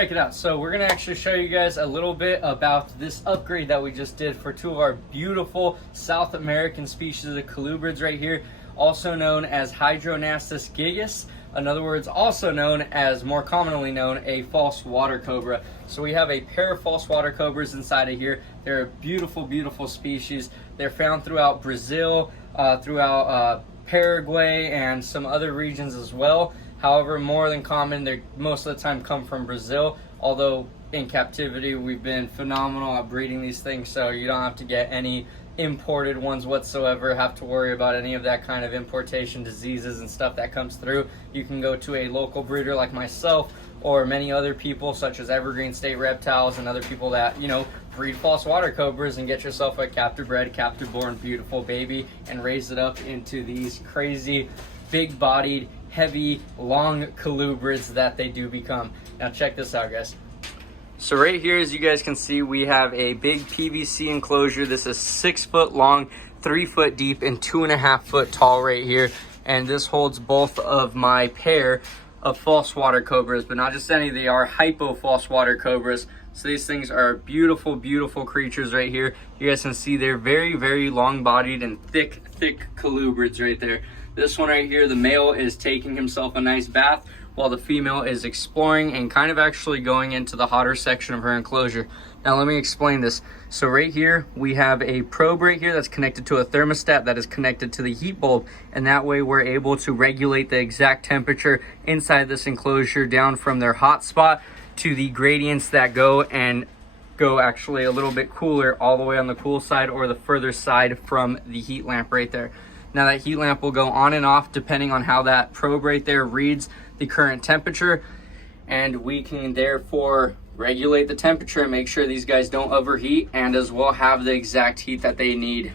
check it out. So we're gonna actually show you guys a little bit about this upgrade that we just did for two of our beautiful South American species of colubrids right here, also known as Hydronastus gigas. In other words, also known as, more commonly known, a false water cobra. So we have a pair of false water cobras inside of here. They're a beautiful, beautiful species. They're found throughout Brazil, throughout Paraguay, and some other regions as well. However, more than common, they most of the time come from Brazil. Although in captivity, we've been phenomenal at breeding these things, so you don't have to get any imported ones whatsoever, have to worry about any of that kind of importation diseases and stuff that comes through. You can go to a local breeder like myself or many other people such as Evergreen State Reptiles and other people that, you know, breed false water cobras and get yourself a captive bred, captive born beautiful baby and raise it up into these crazy big bodied, heavy, long colubrids that they do become. Now check this out, guys. So right here, as you guys can see, we have a big PVC enclosure. This is 6 foot long, 3 foot deep, and 2.5 foot tall right here. And this holds both of my pair of false water cobras, but not just any, they are hypo false water cobras. So these things are beautiful, beautiful creatures right here. You guys can see they're very, very long bodied and thick, thick colubrids right there. This one right here, the male is taking himself a nice bath while the female is exploring and kind of actually going into the hotter section of her enclosure. Now let me explain this. So right here, we have a probe right here that's connected to a thermostat that is connected to the heat bulb. And that way we're able to regulate the exact temperature inside this enclosure down from their hot spot to the gradients that go actually a little bit cooler all the way on the cool side or the further side from the heat lamp right there. Now that heat lamp will go on and off depending on how that probe right there reads the current temperature, and we can therefore regulate the temperature and make sure these guys don't overheat and as well have the exact heat that they need.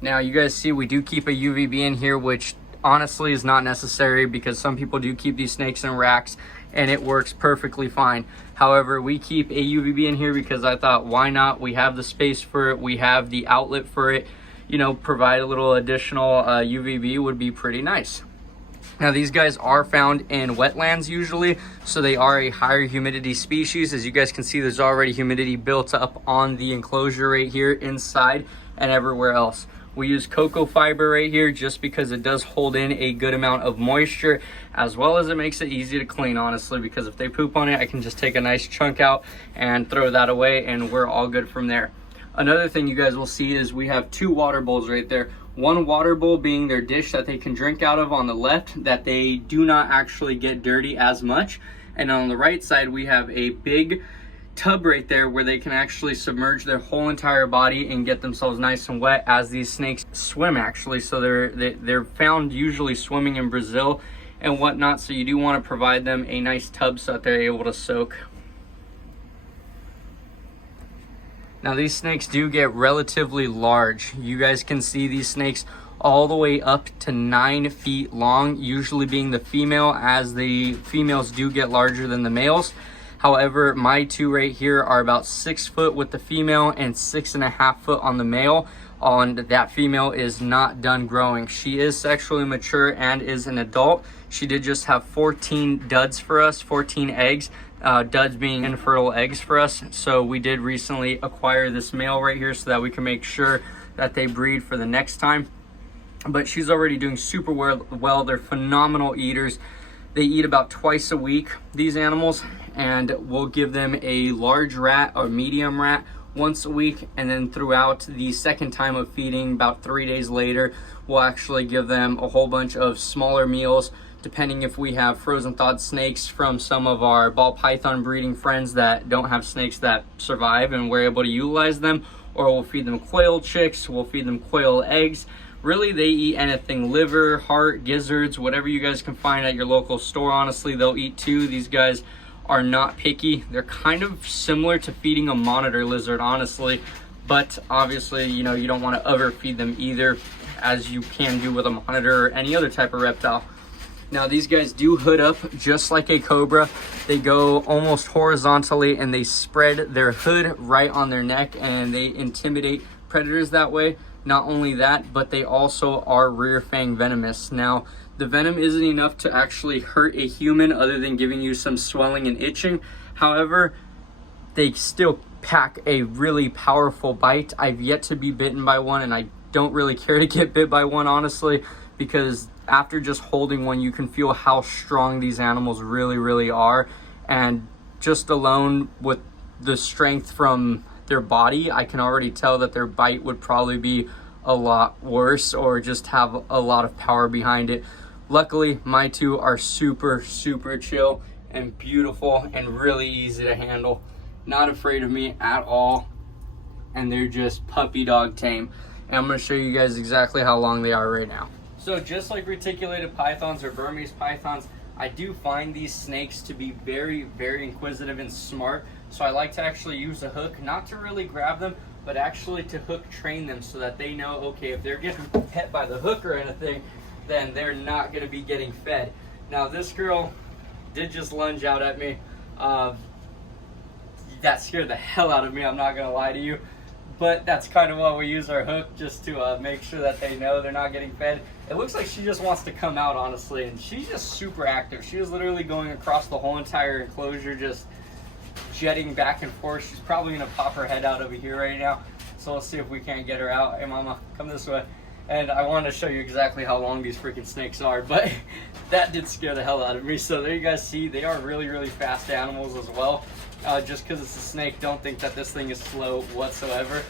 Now you guys see we do keep a UVB in here, which honestly is not necessary because some people do keep these snakes in racks and it works perfectly fine. However, we keep a UVB in here because I thought, why not? We have the space for it, we have the outlet for it. You know, provide a little additional UVB would be pretty nice. Now these guys are found in wetlands usually, so they are a higher humidity species. As you guys can see, there's already humidity built up on the enclosure right here inside and everywhere else. We use cocoa fiber right here just because it does hold in a good amount of moisture, as well as it makes it easy to clean, honestly, because if they poop on it, I can just take a nice chunk out and throw that away and we're all good from there. Another thing you guys will see is we have 2 water bowls right there. One water bowl being their dish that they can drink out of on the left, that they do not actually get dirty as much. And on the right side, we have a big tub right there where they can actually submerge their whole entire body and get themselves nice and wet as these snakes swim actually. So they're found usually swimming in Brazil and whatnot. So you do want to provide them a nice tub so that they're able to soak. Now these snakes do get relatively large. You guys can see these snakes all the way up to 9 feet long, usually being the female, as the females do get larger than the males. However, my 2 right here are about 6 foot with the female and 6.5 foot on the male. And that female is not done growing. She is sexually mature and is an adult. She did just have 14 duds for us, 14 eggs. Duds being infertile eggs for us. So we did recently acquire this male right here so that we can make sure that they breed for the next time. But she's already doing super well. They're phenomenal eaters. They eat about twice a week, these animals, and we'll give them a large rat or medium rat once a week, and then throughout the second time of feeding, about 3 days later, we'll actually give them a whole bunch of smaller meals, depending if we have frozen thawed snakes from some of our ball python breeding friends that don't have snakes that survive and we're able to utilize them, or we'll feed them quail chicks, we'll feed them quail eggs. Really, they eat anything, liver, heart, gizzards, whatever you guys can find at your local store. Honestly, they'll eat too. These guys are not picky. They're kind of similar to feeding a monitor lizard, honestly, but obviously, you know, you don't want to overfeed them either, as you can do with a monitor or any other type of reptile. Now these guys do hood up just like a cobra. They go almost horizontally and they spread their hood right on their neck and they intimidate predators that way. Not only that, but they also are rear fang venomous. Now The venom isn't enough to actually hurt a human other than giving you some swelling and itching. However, they still pack a really powerful bite. I've yet to be bitten by one, and I don't really care to get bit by one, honestly, because after just holding one, you can feel how strong these animals really are. And just alone with the strength from their body, I can already tell that their bite would probably be a lot worse or just have a lot of power behind it. Luckily, my two are super chill and beautiful and really easy to handle. Not afraid of me at all, and they're just puppy dog tame. And I'm going to show you guys exactly how long they are right now. So just like reticulated pythons or Burmese pythons, I do find these snakes to be very inquisitive and smart. So I like to actually use a hook, not to really grab them, but actually to hook train them so that they know, okay, if they're getting pet by the hook or anything, then they're not going to be getting fed. Now this girl did just lunge out at me. That scared the hell out of me, I'm not going to lie to you. But that's kind of why we use our hook, just to make sure that they know they're not getting fed. It looks like she just wants to come out, honestly, and she's just super active. She is literally going across the whole entire enclosure, just jetting back and forth. She's probably going to pop her head out over here right now. So let's see if we can't get her out. Hey mama, come this way. And I wanted to show you exactly how long these freaking snakes are, but that did scare the hell out of me. So there you guys see, they are really fast animals as well. Just because it's a snake, don't think that this thing is slow whatsoever.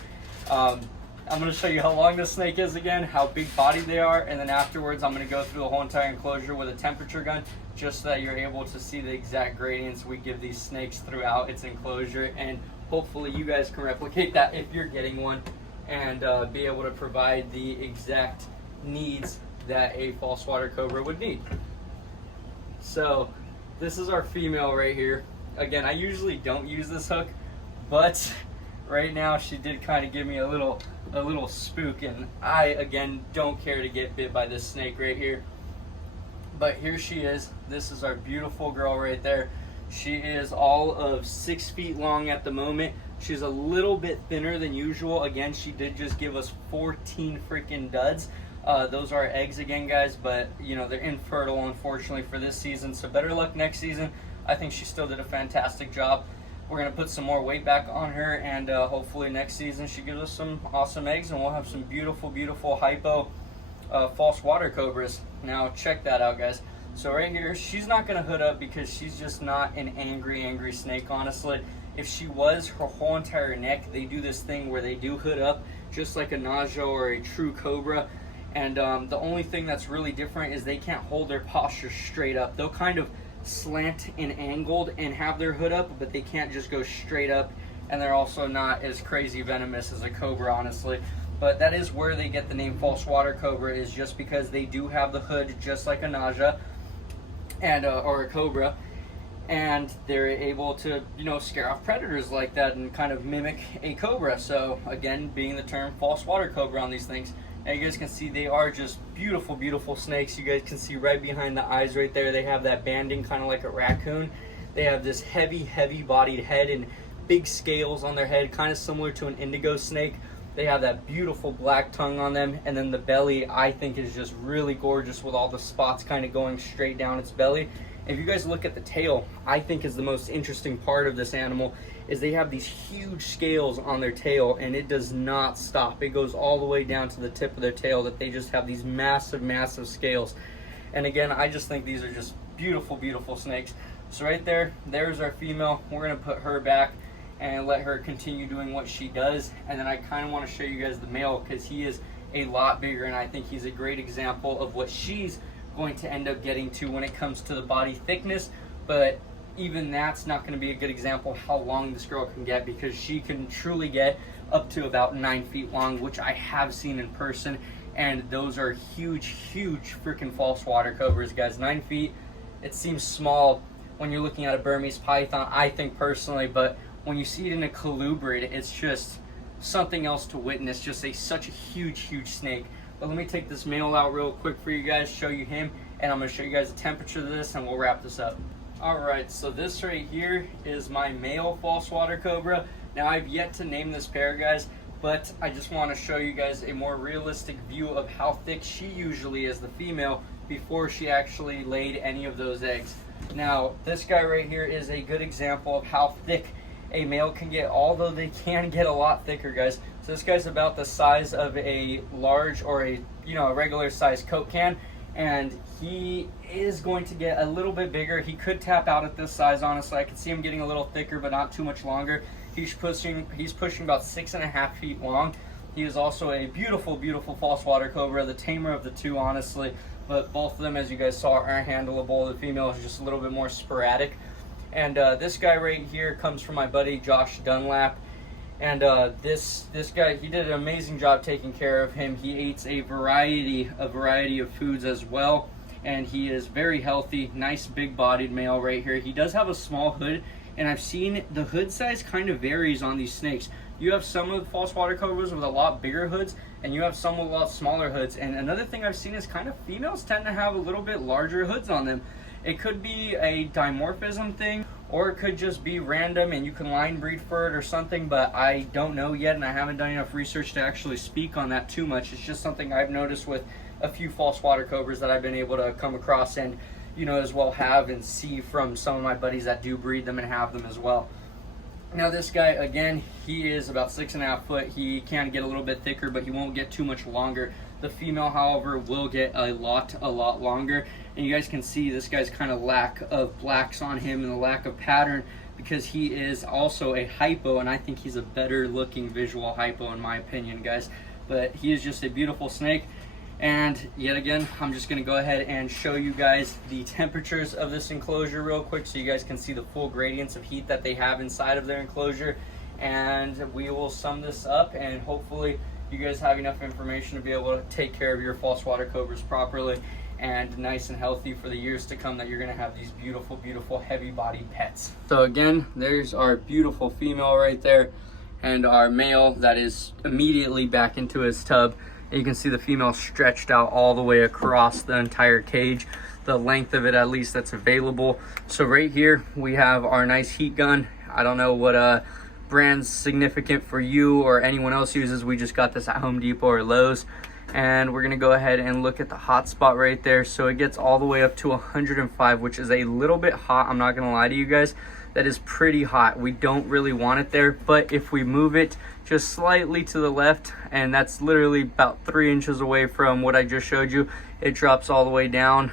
I'm going to show you how long this snake is again, how big bodied they are, and then afterwards I'm going to go through the whole entire enclosure with a temperature gun, just so that you're able to see the exact gradients we give these snakes throughout its enclosure, and hopefully you guys can replicate that if you're getting one, and be able to provide the exact needs that a false water cobra would need. So this is our female right here. Again, I usually don't use this hook, but right now she did kind of give me a little spook, and I again don't care to get bit by this snake right here. But here she is. This is our beautiful girl right there. She is all of 6 feet long at the moment. She's a little bit thinner than usual. Again, she did just give us 14 freaking duds. Those are eggs again, guys, but you know, they're infertile unfortunately for this season, so better luck next season. I think she still did a fantastic job. We're going to put some more weight back on her, and hopefully next season she gives us some awesome eggs, and we'll have some beautiful hypo false water cobras. Now check that out, guys. So right here, she's not going to hood up because she's just not an angry snake, honestly. If she was, her whole entire neck, they do this thing where they do hood up just like a naja or a true cobra. And the only thing that's really different is they can't hold their posture straight up. They'll kind of slant and angled and have their hood up, but they can't just go straight up, and they're also not as crazy venomous as a cobra, honestly. But that is where they get the name false water cobra, is just because they do have the hood just like a naja and or a cobra, and they're able to, you know, scare off predators like that and kind of mimic a cobra. So again, being the term false water cobra on these things. Now you guys can see they are just beautiful snakes. You guys can see right behind the eyes right there, they have that banding kind of like a raccoon. They have this heavy bodied head and big scales on their head, kind of similar to an indigo snake. They have that beautiful black tongue on them, and then the belly I think is just really gorgeous with all the spots kind of going straight down its belly. If you guys look at the tail, I think is the most interesting part of this animal, is they have these huge scales on their tail, and it does not stop. It goes all the way down to the tip of their tail, that they just have these massive scales. And again, I just think these are just beautiful snakes. So right there's our female. We're gonna put her back and let her continue doing what she does. And then I kind of want to show you guys the male, because he is a lot bigger, and I think he's a great example of what she's going to end up getting to when it comes to the body thickness. But even that's not going to be a good example of how long this girl can get, because she can truly get up to about 9 feet long, which I have seen in person, and those are huge freaking false water cobras, guys. 9 feet, it seems small when you're looking at a Burmese python, I think personally, but when you see it in a colubrid, it's just something else to witness. Just such a huge snake. But let me take this male out real quick for you guys, show you him, and I'm going to show you guys the temperature of this, and we'll wrap this up. Alright, so this right here is my male false water cobra. Now I've yet to name this pair, guys, but I just want to show you guys a more realistic view of how thick she usually is, the female, before she actually laid any of those eggs. Now, this guy right here is a good example of how thick a male can get, although they can get a lot thicker, guys. So this guy's about the size of a large, or a regular size Coke can, and he is going to get a little bit bigger. He could tap out at this size, honestly. I can see him getting a little thicker, but not too much longer. He's pushing about 6.5 feet long. He is also a beautiful, beautiful false water cobra, the tamer of the two, honestly. But both of them, as you guys saw, are handleable. The female is just a little bit more sporadic. And this guy right here comes from my buddy Josh Dunlap. And this guy, he did an amazing job taking care of him. He eats a variety of foods as well. And he is very healthy, nice big-bodied male right here. He does have a small hood, and I've seen the hood size kind of varies on these snakes. You have some of the false water cobras with a lot bigger hoods, and you have some with a lot smaller hoods. And another thing I've seen is kind of females tend to have a little bit larger hoods on them. It could be a dimorphism thing, or it could just be random and you can line breed for it or something, but I don't know yet, and I haven't done enough research to actually speak on that too much. It's just something I've noticed with a few false water cobras that I've been able to come across, and as well have and see from some of my buddies that do breed them and have them as well. Now this guy, again, he is about 6.5 foot. He can get a little bit thicker, but he won't get too much longer. The female, however, will get a lot longer. And you guys can see this guy's kind of lack of blacks on him and the lack of pattern, because he is also a hypo, and I think he's a better looking visual hypo in my opinion, guys. But he is just a beautiful snake. And yet again, I'm just going to go ahead and show you guys the temperatures of this enclosure real quick, so you guys can see the full gradients of heat that they have inside of their enclosure. And we will sum this up, and hopefully you guys have enough information to be able to take care of your false water cobras properly and nice and healthy for the years to come, that you're going to have these beautiful, beautiful heavy-bodied pets. So again, there's our beautiful female right there, and our male that is immediately back into his tub. And you can see the female stretched out all the way across the entire cage, the length of it at least that's available. So right here we have our nice heat gun. I don't know what brand's significant for you or anyone else uses. We just got this at Home Depot or Lowe's. And we're gonna go ahead and look at the hot spot right there. So it gets all the way up to 105, which is a little bit hot. I'm not gonna lie to you guys. That is pretty hot. We don't really want it there, but if we move it just slightly to the left, and that's literally about 3 inches away from what I just showed you, it drops all the way down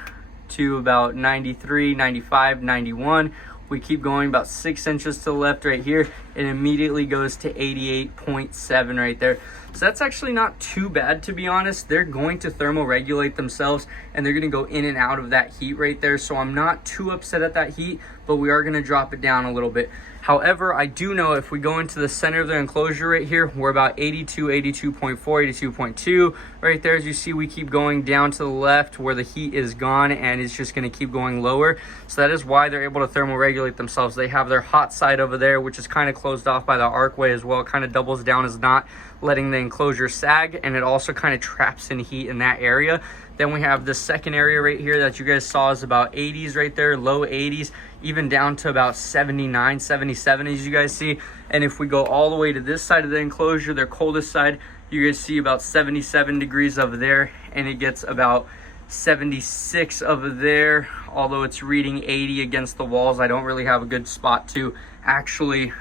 to about 93, 95, 91. We keep going about 6 inches to the left right here, it immediately goes to 88.7 right there. So that's actually not too bad, to be honest. They're going to thermoregulate themselves, and they're gonna go in and out of that heat right there. So I'm not too upset at that heat, but we are gonna drop it down a little bit. However, I do know if we go into the center of the enclosure right here, we're about 82, 82.4, 82.2. Right there, as you see, we keep going down to the left where the heat is gone, and it's just gonna keep going lower. So that is why they're able to thermoregulate themselves. They have their hot side over there, which is kind of closed off by the archway as well. It kind of doubles down as not letting the enclosure sag, and it also kind of traps in heat in that area. Then we have the second area right here that you guys saw is about 80s right there, low 80s, even down to about 79, 77 as you guys see. And if we go all the way to this side of the enclosure, their coldest side, you guys see about 77 degrees over there, and it gets about 76 over there, although it's reading 80 against the walls. I don't really have a good spot to actually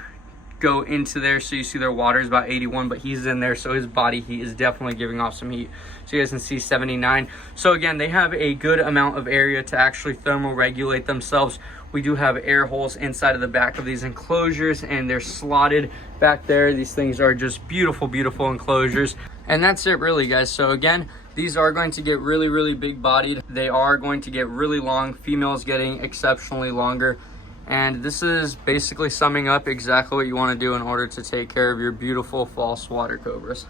go into there, so you see their water is about 81, but he's in there, so his body heat is definitely giving off some heat. So you guys can see 79. So again, they have a good amount of area to actually thermoregulate themselves. We do have air holes inside of the back of these enclosures, and they're slotted back there. These things are just beautiful, beautiful enclosures. And that's it really, guys. So again, these are going to get really, really big bodied. They are going to get really long. Females getting exceptionally longer. And this is basically summing up exactly what you want to do in order to take care of your beautiful false water cobras.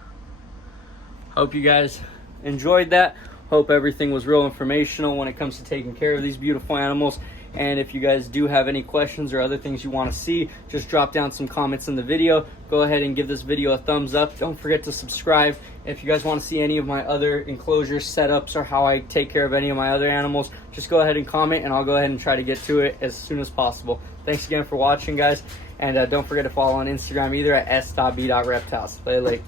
Hope you guys enjoyed that. Hope everything was real informational when it comes to taking care of these beautiful animals. And if you guys do have any questions or other things you want to see, just drop down some comments in the video. Go ahead and give this video a thumbs up. Don't forget to subscribe. If you guys want to see any of my other enclosure setups or how I take care of any of my other animals, just go ahead and comment, and I'll go ahead and try to get to it as soon as possible. Thanks again for watching, guys. And don't forget to follow on Instagram either at s.b.reptiles. Play late.